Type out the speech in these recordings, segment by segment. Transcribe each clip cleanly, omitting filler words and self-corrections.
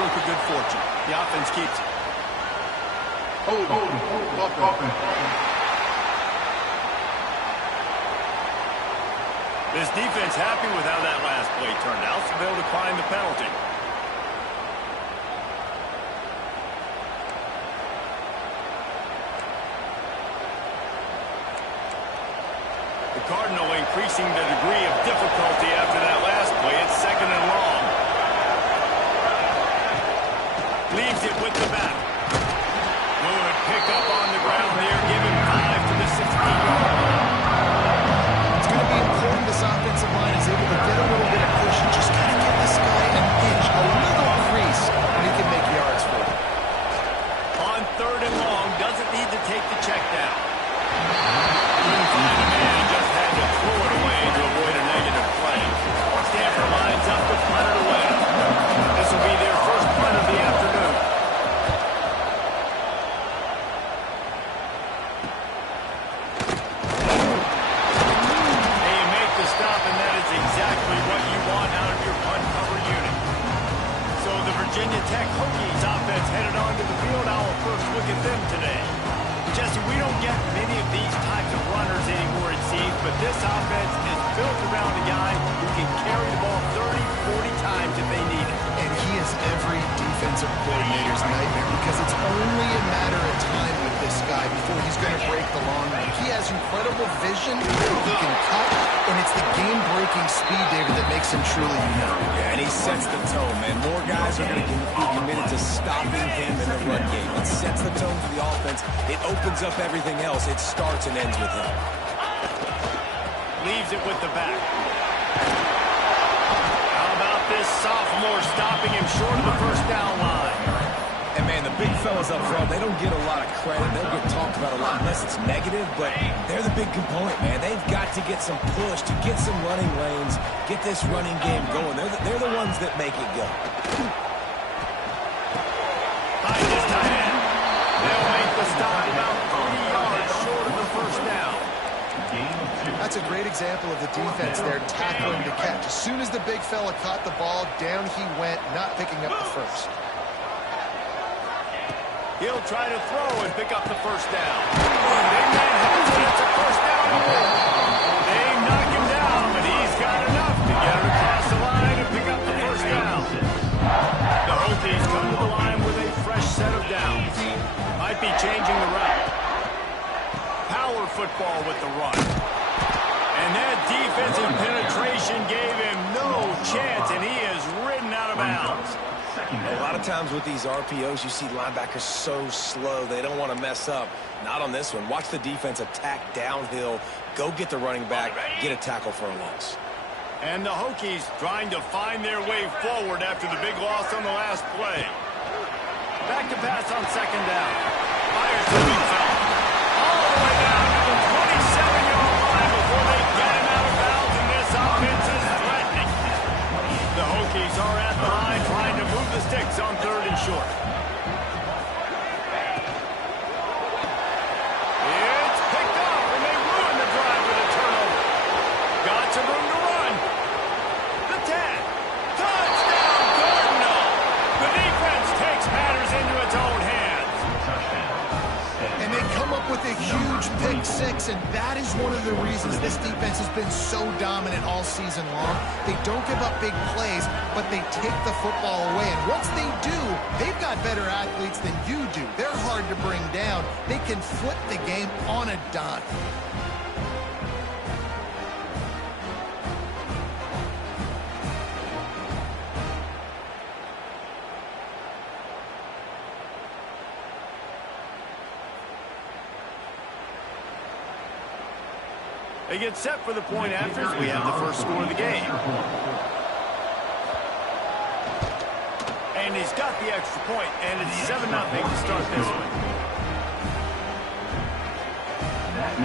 stroke of good fortune. The offense keeps it. This defense happy with how that last play turned out, so they'll decline the penalty. The Cardinal increasing the degree of difficulty after that last play. It's 2nd and long. Leaves it with the back. Good pick up on the ground there, giving 5 to the 16-yard line. It's going to be important this offensive line is able to get a little bit of push and just kind of give this guy an inch, a little crease, and he can make yards for it. On 3rd and long, doesn't need to take the check down. Couldn't find a man, just had to throw it away to avoid a negative play. Stanford lines up to punt it away. This will be their first punt of the afternoon. They make the stop, and that is exactly what you want out of your punt cover unit. So the Virginia Tech Hokies offense headed onto the field. Our first look at them today. Jesse, we don't get many of these types of runners anymore, it seems, but this offense is built around a guy who can carry the ball 30, 40 times if they need it. And he is every defensive coordinator's nightmare because it's only a matter of time with this guy before he's going to break the long run. He has incredible vision, he can cut, and it's the game-breaking speed, David, that makes him truly unique. Yeah, and he sets the tone, man. More guys are going to be committed to stopping him in the run game. It sets the tone for the offense. It opens up everything else. It starts and ends with him. Leaves it with the back. How about this sophomore stopping him short of the first down line? And, man, the big fellas up front, they don't get a lot of credit. They'll get talked about a lot unless it's negative, but they're the big component, man. They've got to get some push, to get some running lanes, get this running game going. They're the ones that make it go. Behind this tight end. They'll make the stop about 30 yards short of the first down. That's a great example of the defense there tackling the catch. As soon as the big fella caught the ball, down he went, not picking up the first. He'll try to throw and pick up the first down. Big man has it. It's a first down. They knock him down, but he's got enough to get it across the line and pick up the first down. The Hokies come to the line with a fresh set of downs. Might be changing the route. Power football with the run. And that defensive penetration gave him no chance, and he is ridden out of bounds. A lot of times with these RPOs, you see linebackers so slow, they don't want to mess up. Not on this one. Watch the defense attack downhill, go get the running back, get a tackle for a loss. And the Hokies trying to find their way forward after the big loss on the last play. Back to pass on 2nd down. Fires the big fella. All the way down to the 27-yard line before they get him out of bounds, and this offense is threatening. The Hokies are at the line trying to move the sticks on 3rd and short. It's picked up, and they ruin the drive with a turnover. Got some room to run. The 10. Touchdown, Cardinal. The defense takes matters into its own hands. And they come up with a huge pick six, and that is one of the reasons this defense has been so dominant all season long. They don't give up big plays, but they take the football away. And once they do, they've got better athletes than you do. They're hard to bring down. They can flip the game on a dime. They get set for the point after as we have the first score of the game. And he's got the extra point, and it's 7-0 to start this one.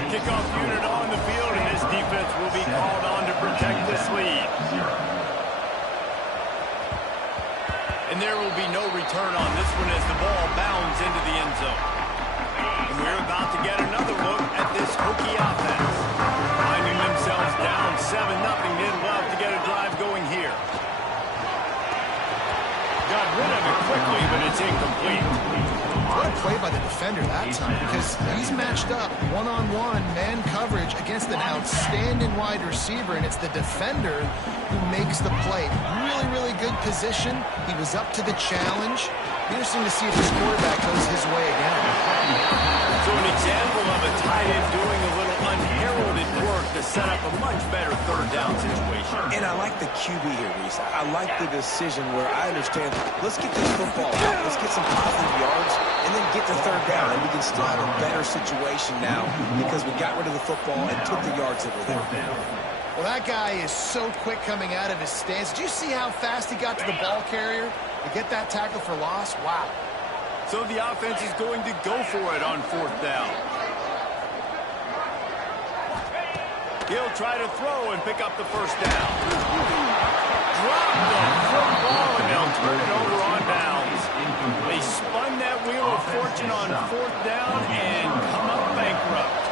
Kickoff unit on the field, and this defense will be called on to protect this lead. And there will be no return on this one as the ball bounds into the end zone. And we're about to get another look at this Hokie offense. Finding themselves down 7-0, they'd love to get a drive going here. Got rid of it incomplete. What a play by the defender that time, because he's matched up one-on-one man coverage against an outstanding wide receiver, and it's the defender who makes the play. Really, really good position. He was up to the challenge. Interesting to see if his quarterback goes his way again. So an example of a tight end doing a little unheralded work to set up a much better third down situation. And I like the QB here, Reese. I like the decision where I understand, let's get this football out, let's get some positive yards, and then get to third down, and we can still have a better situation now because we got rid of the football and took the yards that were there. Well, that guy is so quick coming out of his stance. Did you see how fast he got to the ball carrier to get that tackle for loss? Wow. So the offense is going to go for it on fourth down. He'll try to throw and pick up the first down. Drop the football, and they'll turn it over on downs. They spun that wheel of fortune on fourth down and come up bankrupt.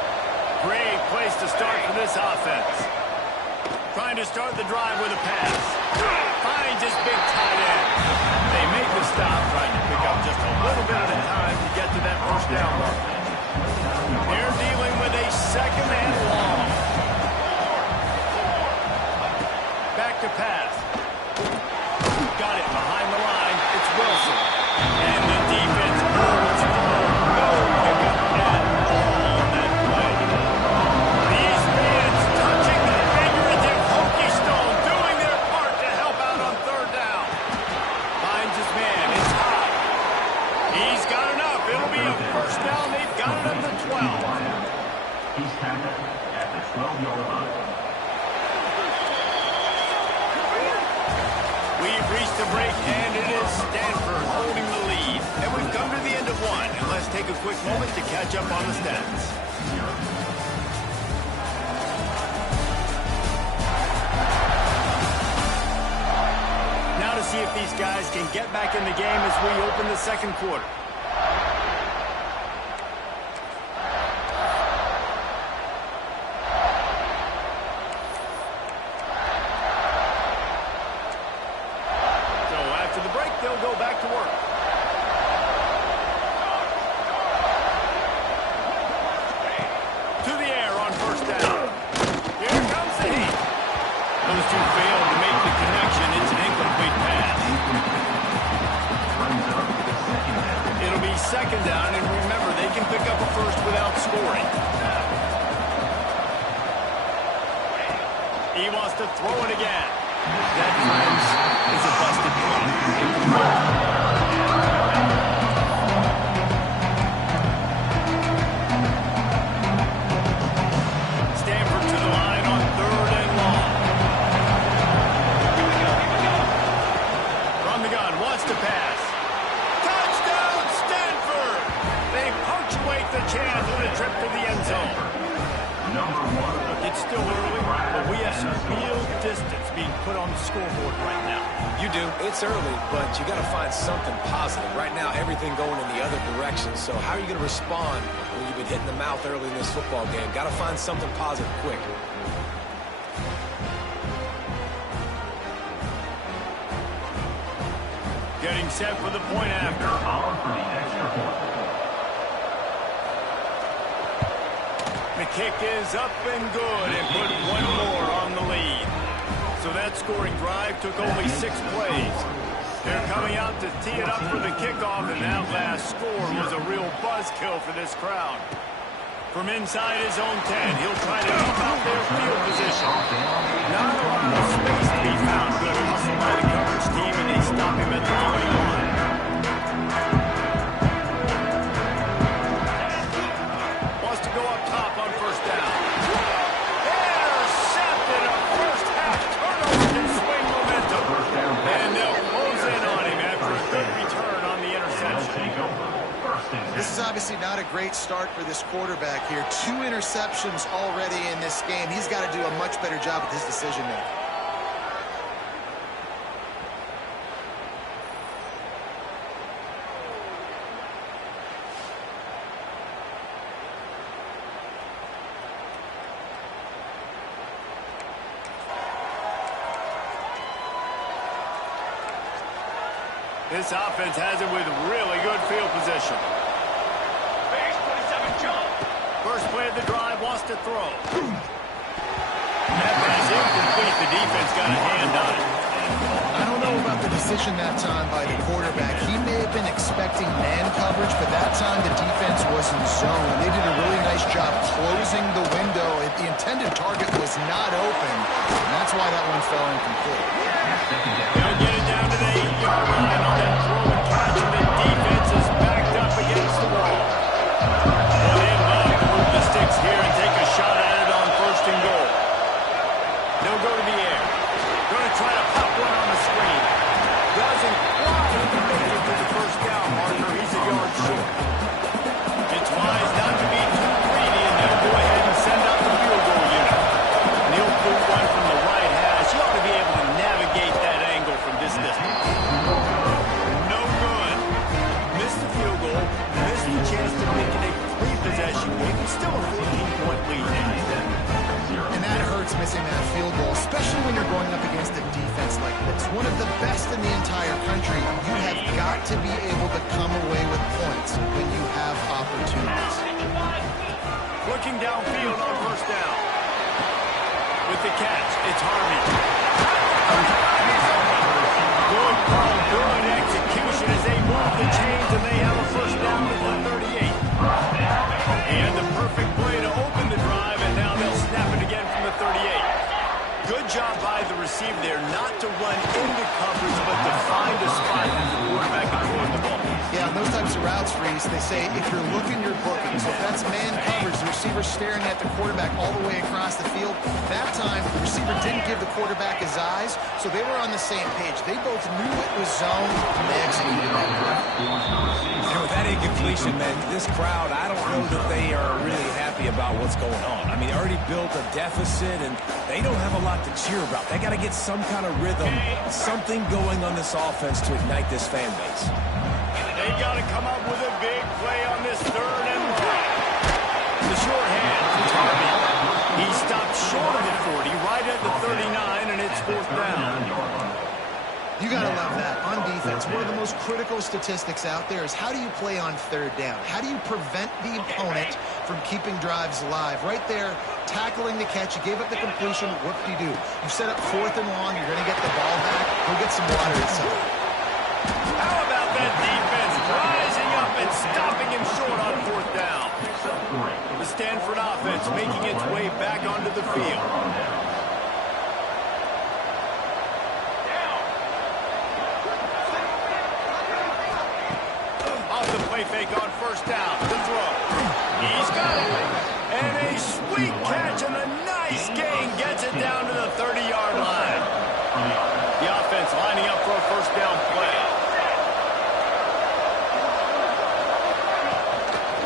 Great place to start for this offense. Trying to start the drive with a pass. Finds his big tight end. They make the stop, trying to pick up just a little bit at a time to get to that first down mark. They're dealing with a second and long. Back to pass. Got it behind the line. It's Wilson. And the defense holds on. No pickup at all on that play. These fans touching the figurative hokey stone, doing their part to help out on third down. Finds his man. It's high. He's got enough. It'll be a first down. They've got it up to 12. He's tackled at the 12-yard line. We've reached the break, and it is Stanford holding the lead. And we've come to the end of one. And let's take a quick moment to catch up on the stats. Now to see if these guys can get back in the game as we open the second quarter. They'll go back to work. To the air on first down. Here comes the heat. Those two failed to make the connection. It's an incomplete pass. It'll be second down, and remember, they can pick up a first without scoring. He wants to throw it again. That, friends, is a busted play. Stanford to the line on third and long. From the gun, wants to pass. Touchdown, Stanford! They punctuate the chance with a trip to the end zone. It's still early, but we have some real distance being put on the scoreboard right now. You do. It's early, but you got to find something positive. Right now, everything going in the other direction. So how are you going to respond when you've been hit in the mouth early in this football game? Got to find something positive quick. Getting set for the point after. The kick is up and good, and put one more on the lead. So that scoring drive took only 6 plays. They're coming out to tee it up for the kickoff, and that last score was a real buzzkill for this crowd. From inside his own 10, he'll try to help out their field position. Not a lot of space to be found. Good hustle by the coverage team, and they stop him at the 21. Wants to go up top on first down. Intercepted, a first half turnover to swing momentum. And they'll close in on him after a good return on the interception. This is obviously not a great start for this quarterback here. 2 interceptions already in this game. He's got to do a much better job with his decision-making. This offense has it with really good field position. Base 27 jump. First play of the drive, wants to throw. That pass incomplete. The defense got a hand on it. I don't know about the decision that time by the quarterback. He may have been expecting man coverage, but that time the defense was in zone. They did a really nice job closing the window. The intended target was not open, and that's why that one fell incomplete. They'll get it down to the 8-yard line on that throw and catch, and the defense is backed up against the wall. Well, they have to move the sticks here and take a shot at it on 1st and goal. They'll go to the air. Going to try to pop one on the screen. Doesn't quite make it to the 1st down marker. He's a yard short. It's wise not to be too greedy, and they'll go ahead and send out the field goal unit. And he'll put one from the right hash. He ought to be able to navigate that angle from this distance. No good. Missed the field goal. Missed the chance to make it a 3-possession game. It's still a 14-point lead. And that hurts missing that field goal, especially when you're going up against a defense like this. One of the best in the entire country. You have got to be able to come away with points when you have opportunities. Looking downfield on 1st down. With the catch, it's Harvey. Good call, good execution as they move the chains, and they have a 1st down at the 38. And the perfect play to open the drive, and now they'll snap it again from the 38. Good job by the receiver there not to run into coverage, but to find a spot for the quarterback and throw the ball. Yeah, on those types of routes, Reese, they say if you're looking, you're booking. So if that's man coverage, the receiver's staring at the quarterback all the way across the field. That time, the receiver didn't give the quarterback his eyes, so they were on the same page. They both knew it was zone, and they executed that correct. And with that incompletion, man, this crowd, I don't know that they are really happy about what's going on. I mean, they already built a deficit, and they don't have a lot to cheer about. They got to get some kind of rhythm, something going on this offense to ignite this fan base. They got to come up with a big play on this 3rd and long. The short hand to Harvey. He stopped short of the 40, right at the 39, and it's 4th down. You got to love that. On defense, one of the most critical statistics out there is how do you play on 3rd down? How do you prevent the opponent from keeping drives alive? Right there, tackling the catch. You gave up the completion. What do? You set up 4th and long. You're going to get the ball back. Go get some water inside. How about that defense rising up and stopping him short on 4th down? The Stanford offense making its way back onto the field. Off the play fake on 1st down. The throw. He's got it. And a sweet catch and a nice gain gets it down to the 30-yard line. The offense lining up for a 1st down play.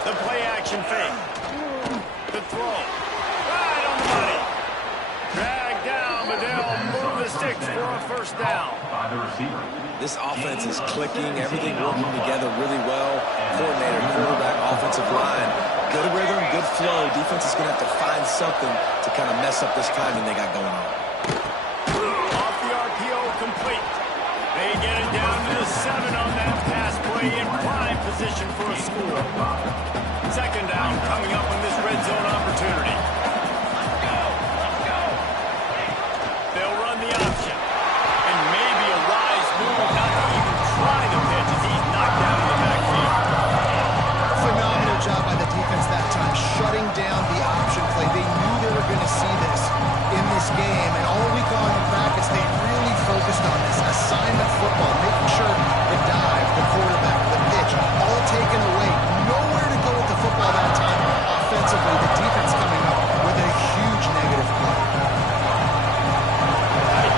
The play action fake. The throw. Right on the money. Dragged down, but they'll move the sticks for a 1st down. By the receiver. This offense is clicking, everything working together really well. Coordinator, quarterback, offensive line. Good rhythm, good flow. Defense is going to have to find something to kind of mess up this timing they got going on. Off the RPO, complete. They get it down to the 7 on that pass play in prime position for a score. 2nd down coming up on this red zone opportunity. They'll run the option. And maybe a wise move not to even try the pitch as he's knocked down in the backfield. Phenomenal job by the defense that time, shutting down the option play. They knew they were going to see this in this game, and all week long in practice, they really focused on this assignment football, making sure the dive, the quarterback, the pitch, all taken away. Nowhere to go with the football that time offensively. The defense coming up with a huge negative play.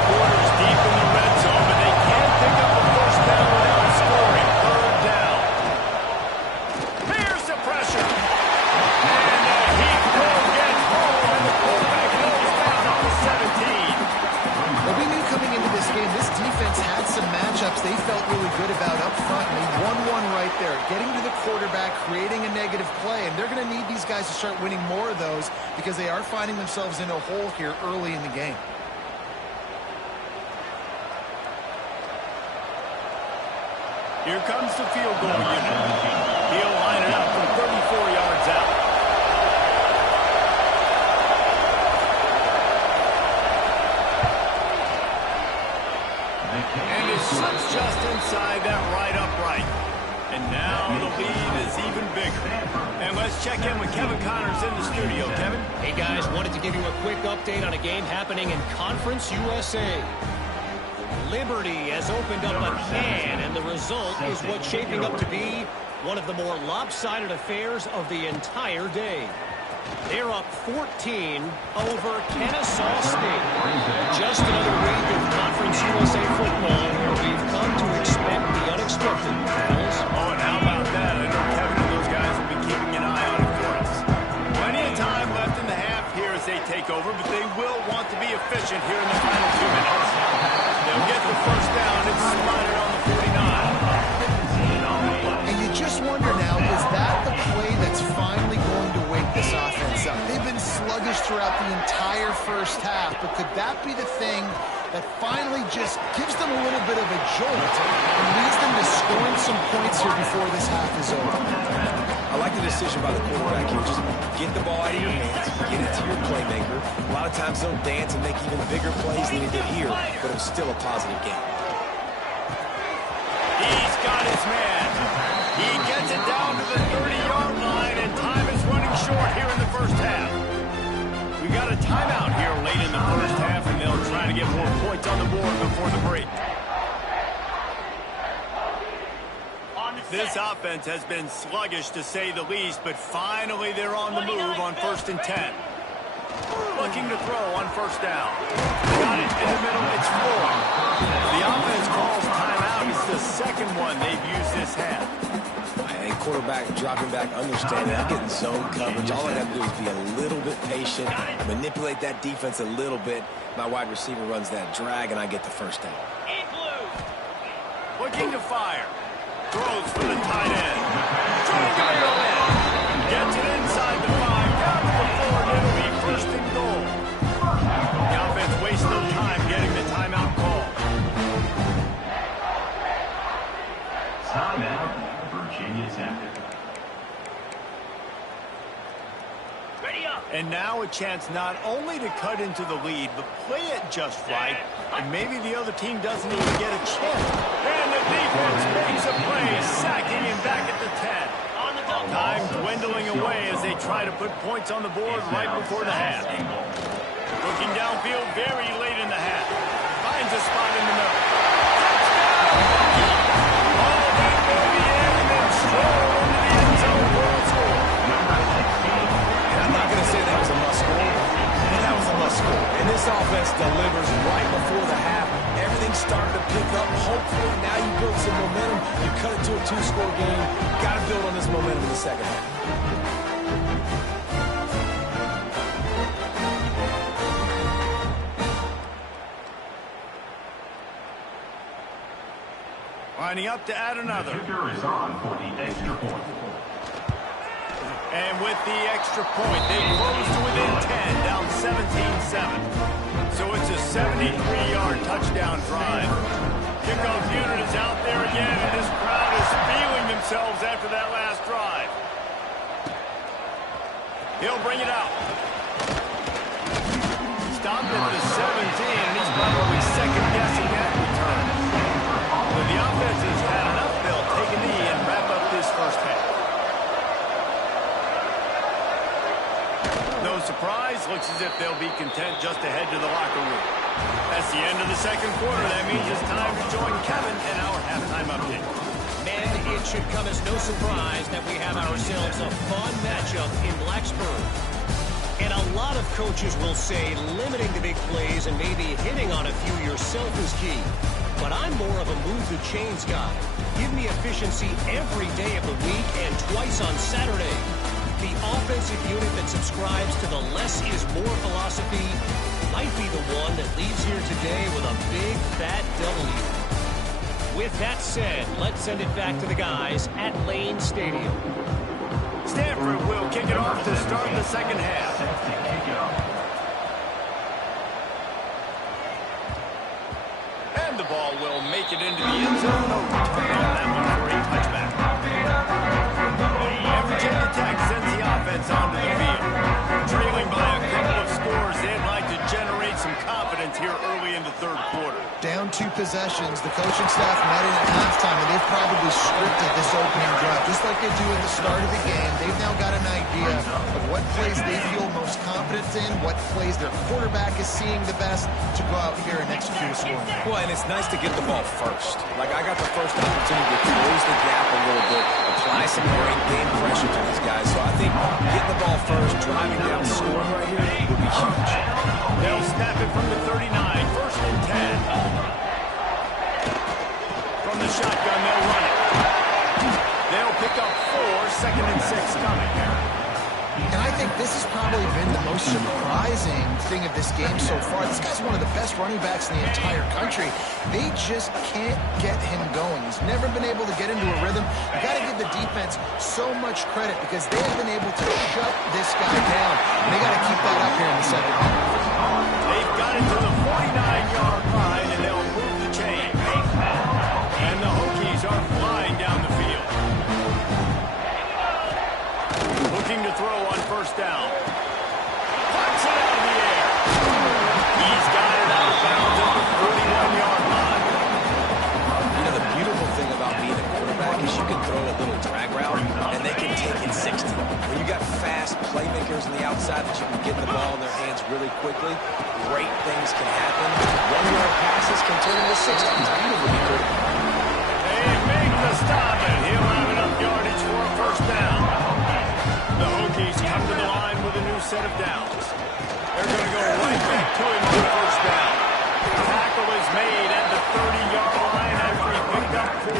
Quarters deep in the red zone, but they can't pick up a 1st down without scoring. 3rd down. Here's the pressure. And he gets home, and the quarterback goes down up to 17. Well, we knew coming into this game, this defense had some matchups they felt really good about up front, and they won one right there, getting to the quarterback, creating a negative play, and they're going to need these guys to start winning more of those because they are finding themselves in a hole here early in the game. Here comes the field goal unit. He'll line it up from 34 yards out. And it slips just inside that right upright. And now the lead is even bigger. And let's check in with Kevin Connors in the studio. Kevin? Hey, guys, wanted to give you a quick update on a game happening in Conference USA. Liberty has opened up a can, and the result is what's shaping up to be one of the more lopsided affairs of the entire day. They're up 14 over Kennesaw State. Just another week of Conference USA football where we've come to expect the unexpected. Oh, and how about that? I know Kevin and those guys will be keeping an eye on it for us. Plenty of time left in the half here as they take over, but they will want to be efficient here in the final 2 minutes. They'll get the first down. It's slided on the 49. And you just wonder now, is that the play that's finally going to wake this offense up? They've been sluggish throughout the entire first half, but could that be the thing that finally just gives them a little bit of a jolt and leads them to scoring some points here before this half is over? I like the decision by the quarterback here. Just get the ball out of your hands, get it to your playmaker. A lot of times they'll dance and make even bigger plays than he did here, but it was still a positive game. He's got his man. He gets it down to the 30-yard line, and time is running short here in the first half. We've got a timeout here late in the first half, and they'll try to get more points on the board before the break. This offense has been sluggish, to say the least, but finally they're on the move on 1st and 10. Looking to throw on 1st down. Got it in the middle. It's Floyd. The offense calls timeout. It's the second one they've used this half. And quarterback dropping back, understanding I'm getting zone coverage. All I got to do is be a little bit patient, manipulate that defense a little bit. My wide receiver runs that drag, and I get the first down. Looking to fire. Throws for the tight end. Trying to go in. Gets it inside the 5. Down to the 4. It'll be 1st and goal. The offense wastes no time getting the timeout call. Timeout, Virginia Tech. And now a chance not only to cut into the lead, but play it just right, and maybe the other team doesn't even get a chance. And the defense makes a play, sacking him back at the 10. Time dwindling away as they try to put points on the board right before the half. Looking downfield very late in the half. Finds a spot in the middle. Touchdown! All that baby in and then stroll into the end zone for a score. I'm not going to say that was a must-score, but that was a must-score. And this offense delivers right before the half. Everything's starting to pick up. Hopefully now you build some momentum. You cut it to a 2-score game. Got to build on this momentum in the second half. Lining up to add another. The kicker is on for the extra point. And with the extra point, they close to within 10, down 17-7. So it's a 73-yard touchdown drive. Kickoff unit is out there again, and this crowd is feeling themselves after that last drive. He'll bring it out. Stopped at the 17, and he's probably second-guessing that return. But the offense has had enough. They'll take a knee and wrap up this first half. No surprise, looks as if they'll be content just to head to the locker room. That's the end of the second quarter. That means it's time to join Kevin in our halftime update. Men, it should come as no surprise that we have ourselves a fun matchup in Blacksburg. And a lot of coaches will say limiting the big plays and maybe hitting on a few yourself is key. But I'm more of a move the chains guy. Give me efficiency every day of the week and twice on Saturday. The offensive unit that subscribes to the less is more philosophy might be the one that leaves here today with a big, fat W. With that said, let's send it back to the guys at Lane Stadium. Stanford will kick it off to start the second half. And the ball will make it into the end zone. No return on that one. possessions, the coaching staff met in at halftime, and they've probably scripted this opening drive, just like they do at the start of the game. They've now got an idea of what plays they feel most confident in, what plays their quarterback is seeing the best to go out here and execute a scoring. Well, and it's nice to get the ball first. Like, I got the first opportunity to close the gap a little bit, apply some great game pressure to these guys. So I think getting the ball first, driving down, scoring right here would be huge. They'll snap it from the 39, first and 10. From the shotgun, they'll run it. They'll pick up 4, second and 6 coming. And I think this has probably been the most surprising thing of this game so far. This guy's one of the best running backs in the entire country. They just can't get him going. He's never been able to get into a rhythm. You got to give the defense so much credit because they have been able to shut this guy down. And they got to keep that up here in the second half. They've got it to the 49-yard line, and they'll move the chain. And the Hokies are flying down the field. Looking to throw on first down. Pops it out of the air. He's got it out of bounds at the 41-yard line. You know, the beautiful thing about being a quarterback is you can throw a little drag route, and they can take it 60. When you got fast playmakers on the outside that you can get the ball in their hands really quickly, great things can happen. One-yard passes can turn into 60. It's beautiful to be good. They make the stop, and he'll have enough yardage for a first down. The Hokies come to the line with a new set of downs. They're going to go right back to him on first down. The tackle is made at the 30-yard line after he picked up 4.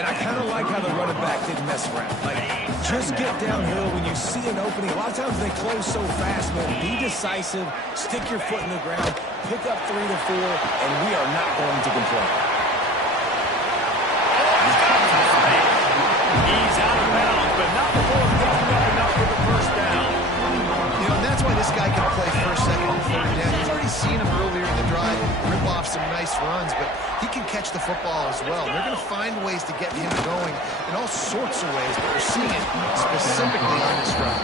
And I kind of like how the running back didn't mess around. Like, just get downhill when you see an opening. A lot of times they close so fast, man. Be decisive, stick your foot in the ground, pick up 3 to 4, and we are not going to complain. He's out of bounds, but not before picking up enough for the first down. You know, and that's why this guy can play first, second, and third down. You've already seen him earlier in the drive rip off some nice runs, but he can catch the football as well. They're going to find ways to get him going in all sorts of ways, but we're seeing it specifically on this drive.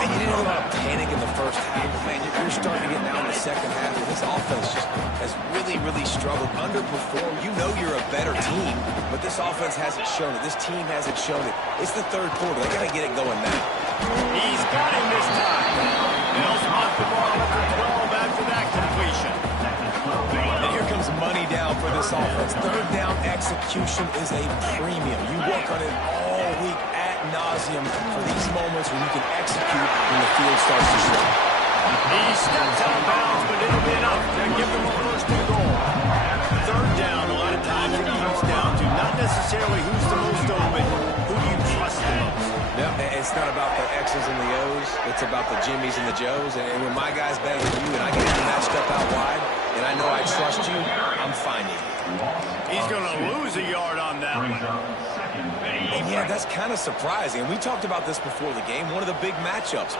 And you didn't have a lot of panic in the first half, but man, you're starting to get now in the second half, and this offense just has really struggled, underperformed. You know you're a better team, but this offense hasn't shown it. This team hasn't shown it. It's the third quarter. They got to get it going now. He's got him this time. They'll spot the ball at the 12 after that completion. And here comes money down for this offense. Third down execution is a premium. You work on it all week ad nauseum for these moments when you can execute when the field starts to show. He steps out of bounds, but it'll be enough to give them a first and goal. Third down, a lot of times it comes down to not necessarily who's the most open, who do you trust the most. Yep, it's not about the X's and the O's. It's about the Jimmys and the Joes. And when my guy's better than you and I get you matched up out wide, and I know I trust you, I'm finding you. He's going to lose a yard on that one. And yeah, that's kind of surprising. And we talked about this before the game. One of the big matchups.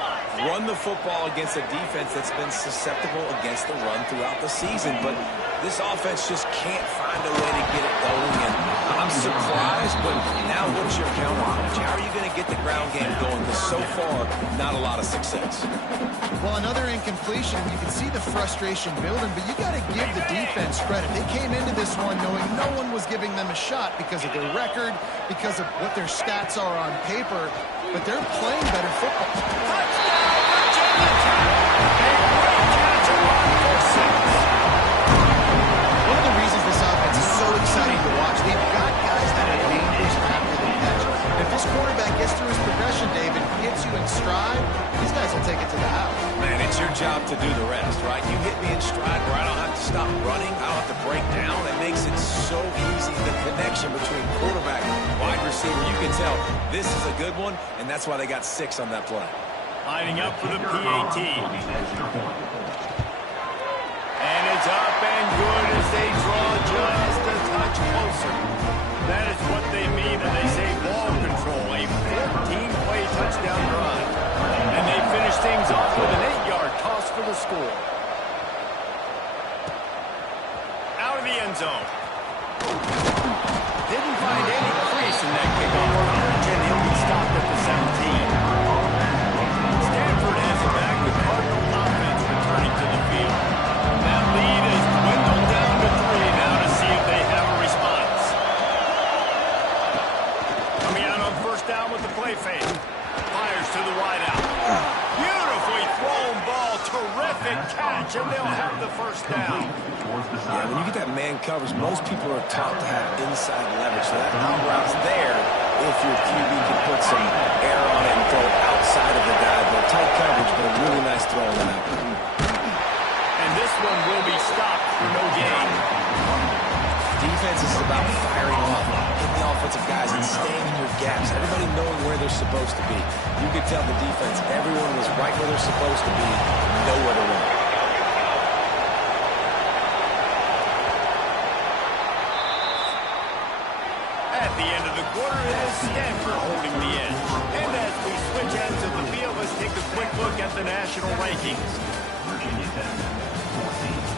Run the football against a defense that's been susceptible against the run throughout the season. But this offense just can't find a way to get it going. And I'm surprised, but now what's your counterpunch? How are you going to get the ground game going? Because so far, not a lot of success. Well, another incompletion. You can see the frustration building, but you got to give the defense credit. They came into this one knowing no one was giving them a shot because of their record, because of what their stats are on paper, but they're playing better football. Touchdown, Virginia Tech! A great catch on for 6. One of the reasons this offense is so exciting to watch, they've got guys that are dangerous after the catch. If this quarterback gets through his progression, David, hits you in stride, these guys will take it to the house. Man, it's your job to do the rest, right? You hit me in stride where I don't have to stop running. I don't have to break down. It makes it so easy. The connection between quarterback and wide receiver, you can tell this is a good one, and that's why they got 6 on that play. Lining up for the PAT. And it's up and good as they draw just a touch closer. That is what they mean when they say ball control, a 14-play touchdown drive. And they finish things off with an 8-yard toss for the score. Out of the end zone. Didn't find any crease in that kickoff coverage, and he'll be stopped at the 17. Stanford has it back with Cardinal offense returning to the field. That lead is dwindled down stretch, and they'll have the first down. Yeah, when you get that man coverage, most people are taught to have inside leverage. So that out route's there if your QB can put some air on it and throw it outside of the guy. But tight coverage, but a really nice throw on that. And this one will be stopped for no gain. Defense is about firing off, hitting the offensive guys and staying in your gaps. Everybody knowing where they're supposed to be. You could tell the defense, everyone was right where they're supposed to be, nowhere to run. At the end of the quarter, it is Stanford holding the edge. And as we switch ends of the field, let's take a quick look at the national rankings. Virginia Tech, 14.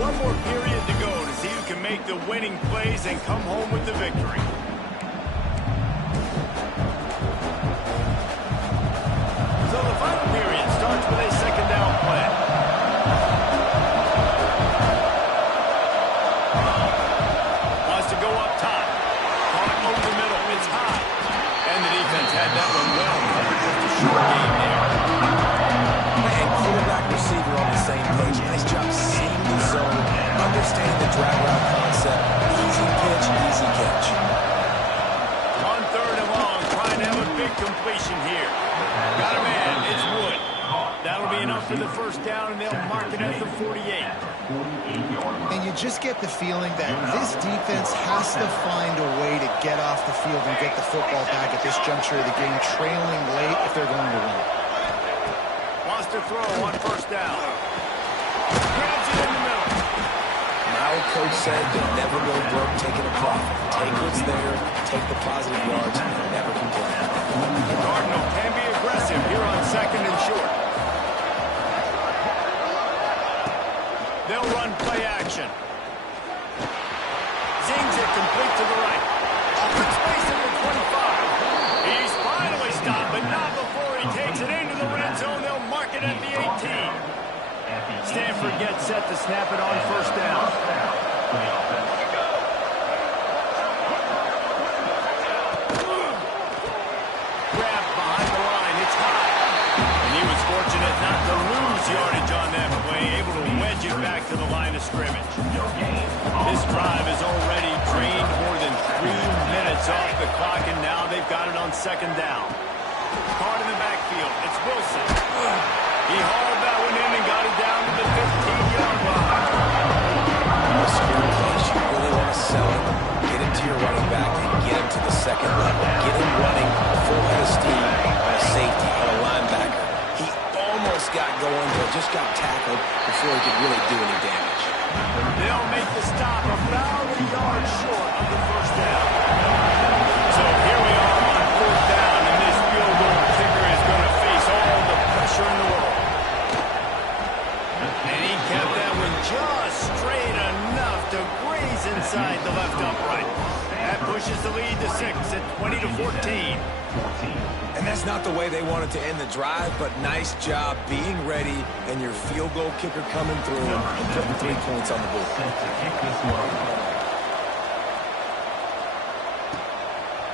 One more period to go to see who can make the winning plays and come home with the victory. So the final period starts with a second down play. Wants to go up top. Caught over the middle. It's high. And the defense had that one well covered. Just a short game there. And quarterback receiver on the same page. Nice job seeing the zone, understanding the drag route concept. Easy pitch, easy catch. On third and long, trying to have a big completion here. Got a man. It's Wood. That'll be enough for the first down, and they'll mark it at the 48. And you just get the feeling that this defense has to find a way to get off the field and get the football back at this juncture of the game, trailing late if they're going to win. Wants to throw on first down. Grabs it in the middle. My old coach said to never go broke taking a profit. Take what's there, take the positive yards, and never complain. The Cardinal can be aggressive here on second and short. They'll run play action. Zings it complete to the right. Open space at the 25. He's finally stopped, but not before he takes it into the red zone. They'll mark it at the 18. Stanford gets set to snap it on first down. Grab behind the line. It's high. And he was fortunate not to lose yardage on that play, able to wedge it back to the line of scrimmage. This drive has already drained more than 3 minutes off the clock, and now they've got it on second down. Card in the backfield. It's Wilson. He hauled that one in and got it down to the 15-yard line. You really want to sell it, get him to your running back, and get him to the second level. Get him running full head of steam on a safety, on a linebacker. He almost got going, but just got tackled before he could really do any damage. They'll make the stop about a yard short of the first down. So here we are on fourth down, and this field goal kicker is going to face all the pressure in the world. And he kept that one just straight enough to graze inside the left upright. That pushes the lead to 6 at 20-14. And that's not the way they wanted to end the drive, but nice job being ready and your field goal kicker coming through and putting 3 points on the board.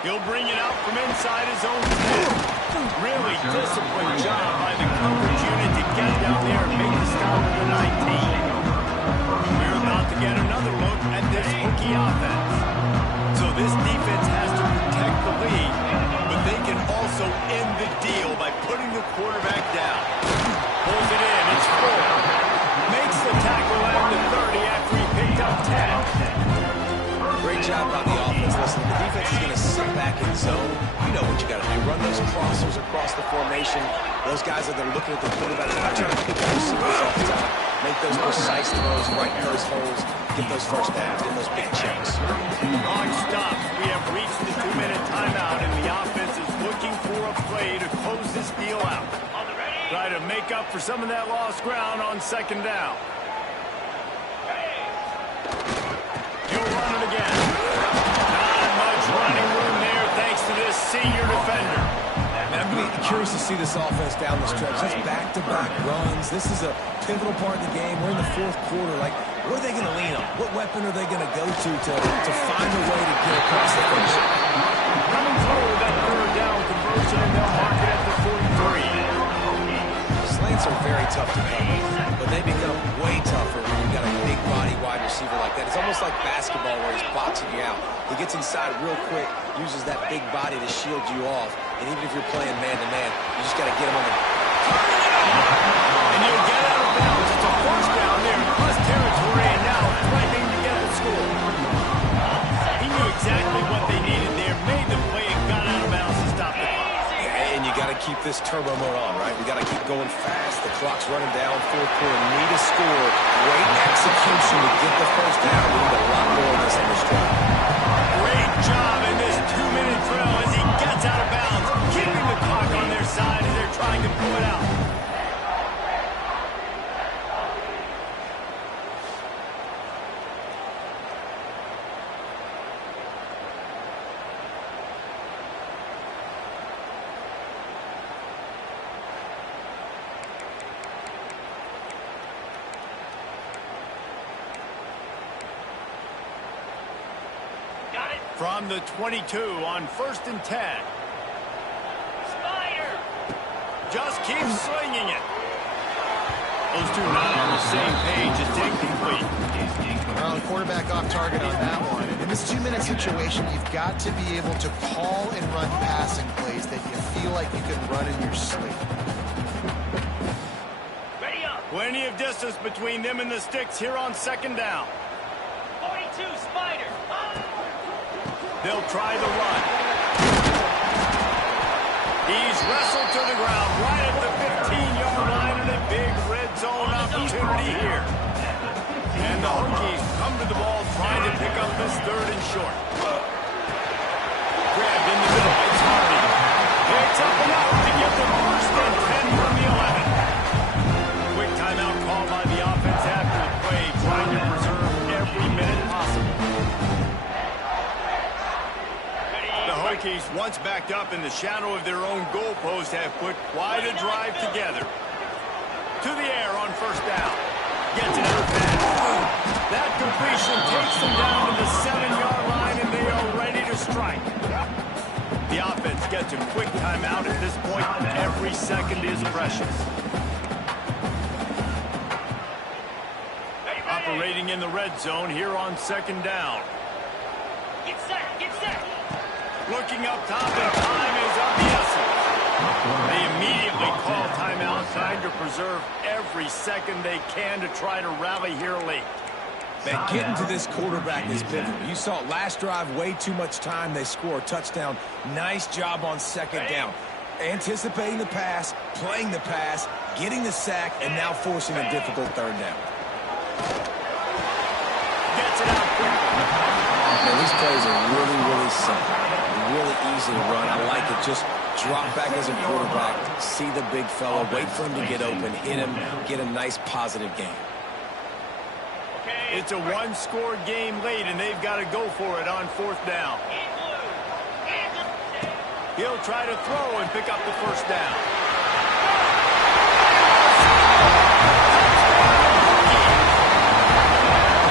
He'll bring it out from inside his own 10. Really disciplined job by the coverage unit to get down there and make the stop at the 19. We're about to get another look at this hooky offense. So this defense has to protect the lead, but they can also end the deal by putting the quarterback down. Pulls it in, it's 4. Makes the tackle at the 30 after he picked up 10. Great job by the offense. Listen, the defense is going to sit back in zone. You know what you got to do. Run those crossers across the formation. Those guys that are looking at the quarterback, they're trying to pick up receivers off the top. Make those precise throws, right in those holes, get those first downs, get those big checks. On stops, we have reached the 2-minute timeout, and the offense is looking for a play to close this deal out. Try to make up for some of that lost ground on second down. He'll run it again. Not much running room there thanks to this senior defender. And I'm going to be curious to see this offense down the stretch. Just back-to-back runs. This is a pivotal part of the game. We're in the fourth quarter. Like, what are they going to lean on? What weapon are they going to go to find a way to get across the finish? Coming through that third down conversion. motion, and they'll mark it at the 43. Slants are very tough to cover, but they become way tougher when you've got a big body wide receiver like that. It's almost like basketball where he's boxing you out. He gets inside real quick, uses that big body to shield you off, and even if you're playing man-to-man, you just got to get him on the... And you get out of bounds. It's a first down there in plus territory, and now threatening to get the score. He knew exactly what they needed there, made the play, and got out of bounds to stop the clock. And you got to keep this turbo mode on, right? We got to keep going fast. The clock's running down. Fourth quarter, need a score. Great execution to get the first down. We need a lot more of this on this drive. Great job in this 2-minute drill as he gets out of bounds, keeping the clock on their side as they're trying to pull it out. From the 22 on 1st and 10. Spider! Just keep slinging it. Those two not on the same page. It's incomplete. Well, the quarterback off target on that one. And in this 2-minute situation, you've got to be able to call and run passing plays that you feel like you can run in your sleep. Ready up! Plenty of distance between them and the sticks here on 2nd down. 42, Spider! They'll try the run. He's wrestled to the ground right at the 15-yard line, and a big red zone opportunity here. And the Hokies come to the ball trying to pick up this 3rd and short. Grabbed in the middle. It's Hardy. Picks up enough to get them 1st and 10 from the 11. Quick timeout called by the offense after the play, trying to preserve every minute possible. Hokies, once backed up in the shadow of their own goalpost, have put quite a drive together. To the air on 1st down. Gets it out fast. That completion takes them down to the 7-yard line, and they are ready to strike. The offense gets a quick timeout at this point. Every second is precious. Operating in the red zone here on 2nd down. Get set! Get set! Looking up top, and time is of the essence. They immediately call timeout, trying to preserve every second they can to try to rally here late. Man, getting to this quarterback is pivotal. You saw it last drive, way too much time. They score a touchdown. Nice job on 2nd down. Anticipating the pass, playing the pass, getting the sack, and now forcing a difficult 3rd down. Gets it out quickly. Man, these plays are really, really simple. Really easy to run. I like it. Just drop back as a quarterback, see the big fella, wait for him to get open, hit him, get a nice positive game. It's a 1-score game late, and they've got to go for it on 4th down. He'll try to throw and pick up the 1st down.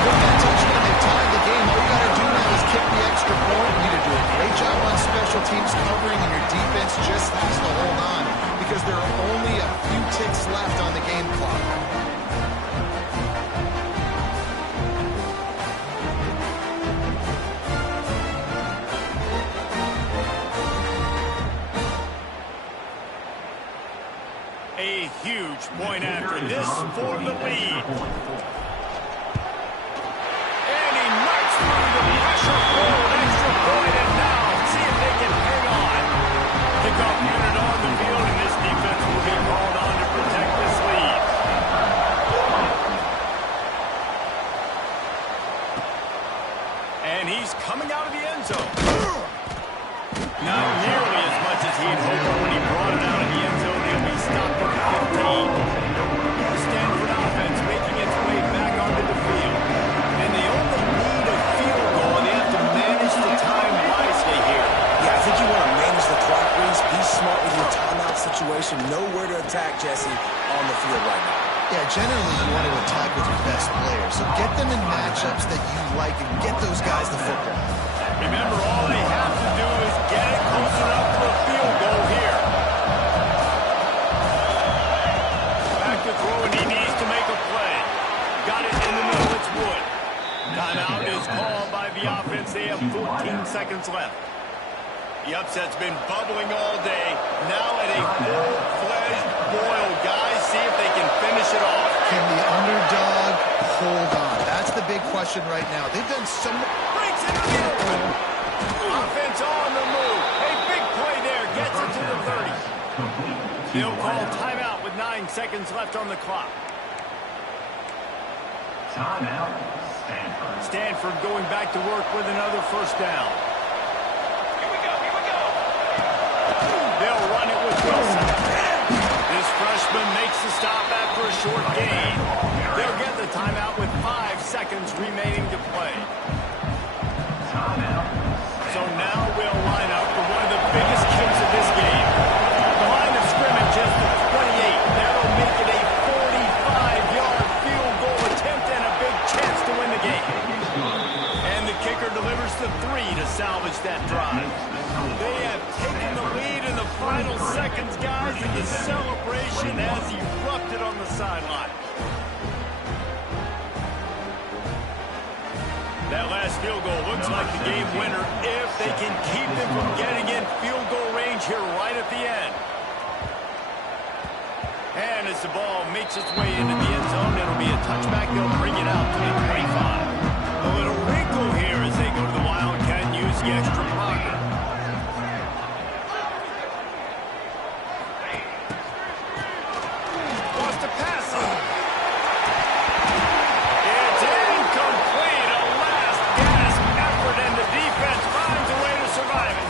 With that touchdown, they tied the game. All you got to do now is kick the extra point. You need to do a great job on special teams covering, and your defense just has to hold on because there are only a few ticks left on the game clock. A huge point after this for the lead. And he knocks through the pressure forward, extra point, and now see if they can hang on. Kickoff unit on the field, and this defense will be called on to protect this lead. And he's coming out of the end zone. Not nearly as much as he'd hoped when he brought it out of the end zone. He'll be stopped at the 15. The Stanford offense making its way back onto the field. And they only need a field goal. They have to manage the time wisely here. Yeah, I think you want to manage the clock, Reese. Be smart with your timeout situation. Know where to attack, Jesse, on the field right now. Yeah, generally you want to attack with your best players. So get them in matchups that you like and get those guys the football. Remember, all they have to do is get it close enough for a field goal here. the offense. They have 14 seconds left. The upset's been bubbling all day. Now at a full-fledged boil. Guys, see if they can finish it off. Can the underdog hold on? That's the big question right now. They've done so much. Breaks in the middle. Offense on the move. A big play there. Gets it to the 30. They'll call timeout with 9 seconds left on the clock. Timeout, Stanford. Stanford going back to work with another first down. They'll run it with Wilson. This freshman makes the stop after a short gain. They'll get the timeout with 5 seconds remaining to play. So now we'll line up for one of the biggest kicks of this game. The line of scrimmage is the 28. That'll make it a 45-yard field goal attempt and a big chance to win the game. And the kicker delivers the 3 to salvage that drive. They have taken the lead in the final seconds, guys, and the celebration has erupted on the sideline. That last field goal looks like the game winner if they can keep them from getting in field goal range here right at the end. And as the ball makes its way into the end zone, it'll be a touchback. They'll bring it out to the 25. A little wrinkle here as they go to the Wildcat and use the extra blocker. Wants to pass it. It's incomplete. A last-gasp effort, and the defense finds a way to survive it.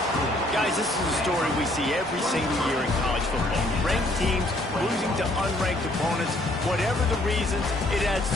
Guys, this is a story we see every single year in college football. Ranked teams losing to unranked opponents. Whatever the reasons, it adds